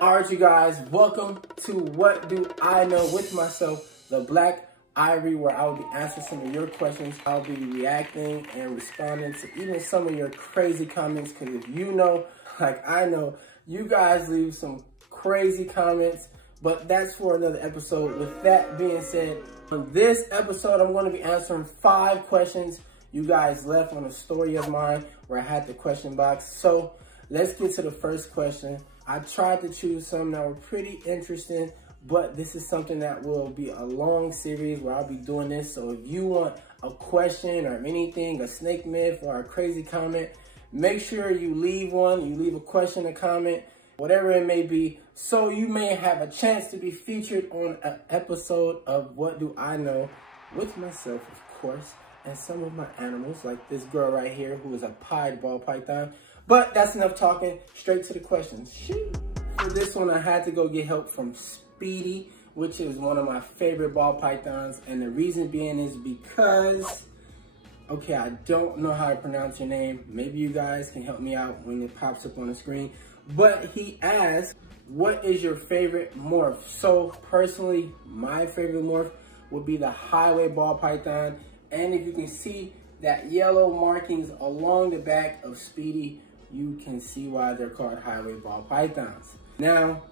Alright, you guys, welcome to What Do I Know with myself, the Black Ivory, where I will be answering some of your questions. I'll be reacting and responding to even some of your crazy comments, because if you know, like I know, you guys leave some crazy comments, but that's for another episode. With that being said, on this episode, I'm going to be answering 5 questions you guys left on a story of mine where I had the question box. So let's get to the first question. I tried to choose some that were pretty interesting, but this is something that will be a long series where I'll be doing this. So if you want a question or anything, a snake myth or a crazy comment, make sure you leave one, you leave a question, a comment, whatever it may be, so you may have a chance to be featured on an episode of What Do I Know with myself, of course, and some of my animals, like this girl right here who is a pied ball python. But that's enough talking, straight to the questions. Shoot. For this one, I had to go get help from Speedy, which is one of my favorite ball pythons. And the reason being is because, okay, I don't know how to pronounce your name. Maybe you guys can help me out when it pops up on the screen. But he asked, what is your favorite morph? So personally, my favorite morph would be the highway ball python. And if you can see that yellow markings along the back of Speedy, you can see why they're called highway ball pythons. Now,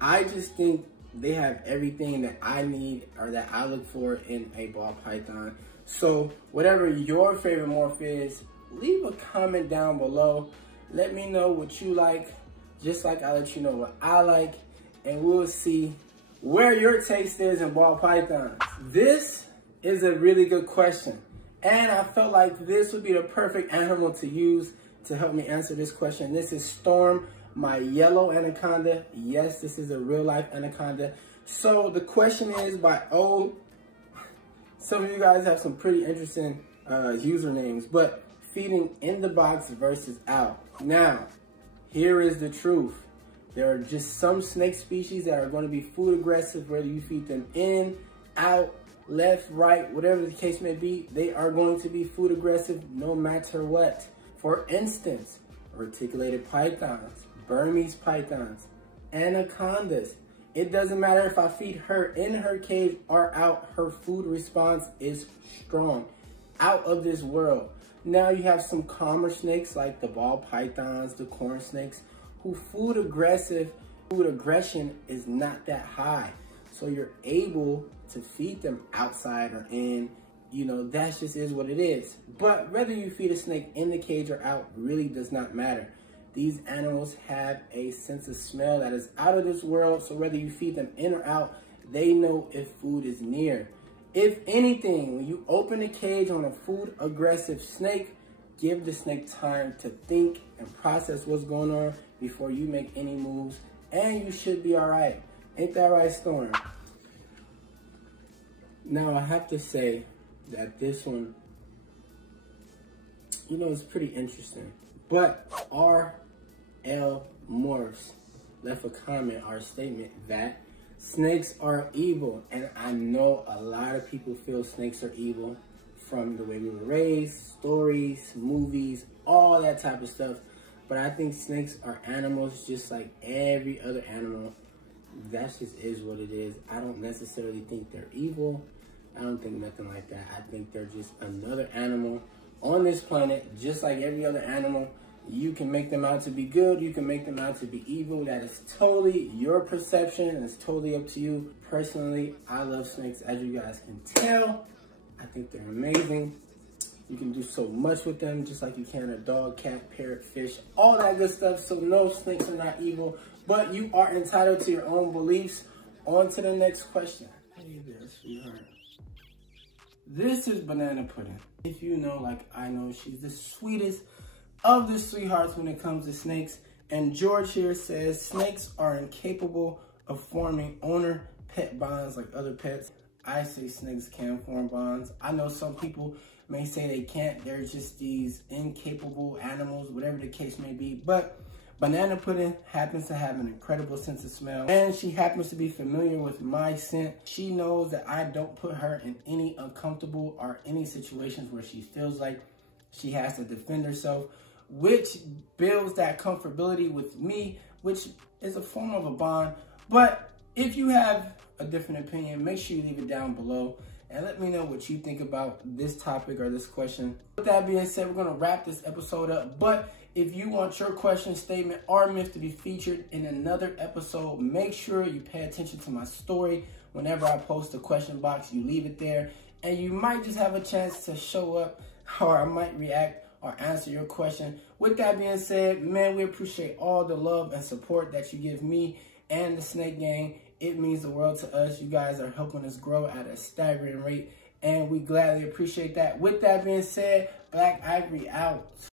I just think they have everything that I need or that I look for in a ball python. So whatever your favorite morph is, leave a comment down below. Let me know what you like, just like I let you know what I like, and we'll see where your taste is in ball pythons. This is a really good question, and I felt like this would be the perfect animal to use to help me answer this question. This is Storm, my yellow anaconda. Yes, this is a real life anaconda. So the question is by some of you guys have some pretty interesting usernames, but feeding in the box versus out. Now, here is the truth. There are just some snake species that are going to be food aggressive, whether you feed them in, out, left, right, whatever the case may be, they are going to be food aggressive no matter what. For instance, reticulated pythons, Burmese pythons, anacondas. It doesn't matter if I feed her in her cage or out, her food response is strong, out of this world. Now you have some calmer snakes like the ball pythons, the corn snakes, who food aggression is not that high. So you're able to feed them outside or in, you know, that just is what it is. But whether you feed a snake in the cage or out really does not matter. These animals have a sense of smell that is out of this world. So whether you feed them in or out, they know if food is near. If anything, when you open the cage on a food aggressive snake, give the snake time to think and process what's going on before you make any moves, and you should be all right. Ain't that right, Storm? Now, I have to say that this one, you know, it's pretty interesting. But R.L. Morse left a comment or a statement that snakes are evil. And I know a lot of people feel snakes are evil from the way we were raised, stories, movies, all that type of stuff. But I think snakes are animals just like every other animal. That just is what it is. I don't necessarily think they're evil. I don't think nothing like that. I think they're just another animal on this planet, just like every other animal. You can make them out to be good. You can make them out to be evil. That is totally your perception, and it's totally up to you. Personally, I love snakes, as you guys can tell. I think they're amazing. You can do so much with them, just like you can a dog, cat, parrot, fish, all that good stuff. So no, snakes are not evil, but you are entitled to your own beliefs. On to the next question. Hey there, sweetheart. This is Banana Pudding. If you know, like I know, she's the sweetest of the sweethearts when it comes to snakes. And George here says snakes are incapable of forming owner-pet bonds like other pets. I say snakes can form bonds. I know some people may say they can't. They're just these incapable animals, whatever the case may be. But Banana Pudding happens to have an incredible sense of smell, and she happens to be familiar with my scent. She knows that I don't put her in any uncomfortable or any situations where she feels like she has to defend herself, which builds that comfortability with me, which is a form of a bond. But if you have a different opinion, make sure you leave it down below and let me know what you think about this topic or this question. With that being said, we're gonna wrap this episode up. But if you want your question, statement, or myth to be featured in another episode, make sure you pay attention to my story. Whenever I post a question box, you leave it there, and you might just have a chance to show up, or I might react or answer your question. With that being said, man, we appreciate all the love and support that you give me and the Snake Gang. It means the world to us. You guys are helping us grow at a staggering rate, and we gladly appreciate that. With that being said, Black Ivory out.